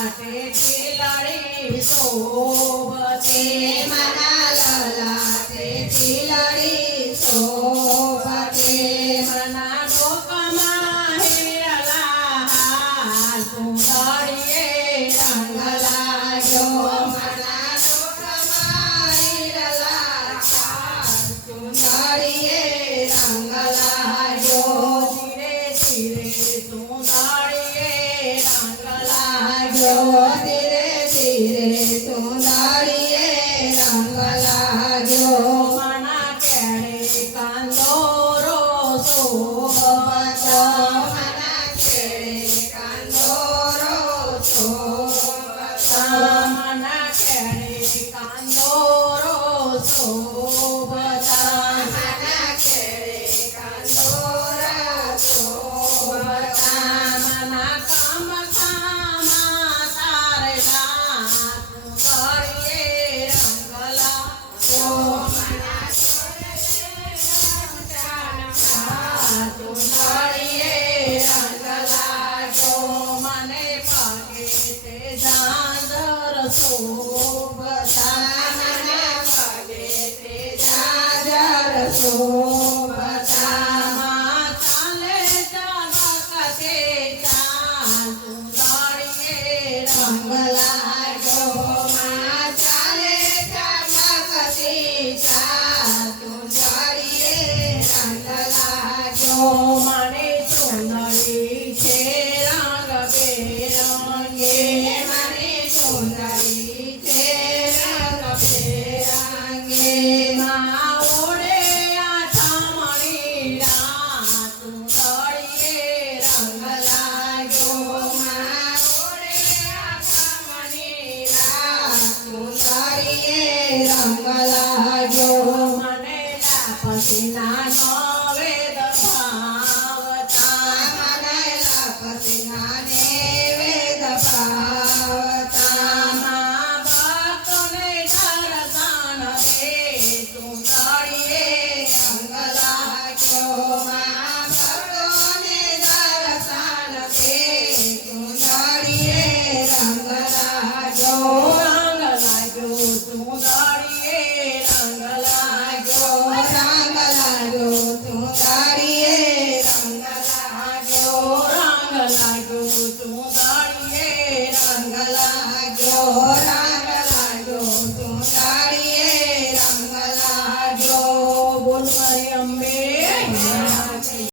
લલાટે તિલડી શોભતે મના લલાટે તિલડી શોભતે મના ડોકમાં હિરલા હાર સુંદરીએ રંગ લાગ્યો મના ડોકમાં હિરલા હાર સુંદરીએ રંગ લાગ્યો ધીરે ધીરે સુંદરીએ રંગ લાગ્યો ધીરે ધીરે સુંદરીએ રંગ લાગ્યો મના કેળે કાંદોરો શોભતો મના કેળે કાંદોરો શોભતો મના કેળે કાંદોરો શોભતા મના કેળે કાંદોરા શોભતા મના કામ ખામાં તારડા સુંદરીએ રંગ લાગ્યો મના સુંદરીએ રંગ લાગ્યો મને પગે તે ઝાંઝર શોભતા મને પગે તે ઝાંઝર શોભતા માં ચાલે ઝબકતે ચાલ સુંદરીએ રંગ લાગ્યો માં ચાલે ઝબકતે ચાલ સુંદરીએ રંગ લાગ્યો મને સુંદરી છે રંગ બેરંગે મને સુંદરી છે રંગ બેરંગે માં ઓળે આઠમણીડા સુંદરીએ રંગ લાગ્યો માં ઓળે આઠમણીડા સુંદરીએ રંગ લાગ્યો મને લાપસીના નવેદ ભાવતા મને લાપસીના નવેદ ભાવતા મા ભક્તોને દર્શન દે સુંદરીએ રંગ લાગ્યો મા ભક્તોને દર્શન દે સુંદરીએ રંગ લાગ્યો રંગ લાગ્યો સુંદરીએ રંગ લાગ્યો રંગ લાગ્યો સુંદરીએ રંગ લાગ્યો રંગ લાગ્યો સુંદરીએ રંગ લાગ્યો રંગ લાગ્યો સુંદરીએ રંગ લાગ્યો બોલ મારી અંબે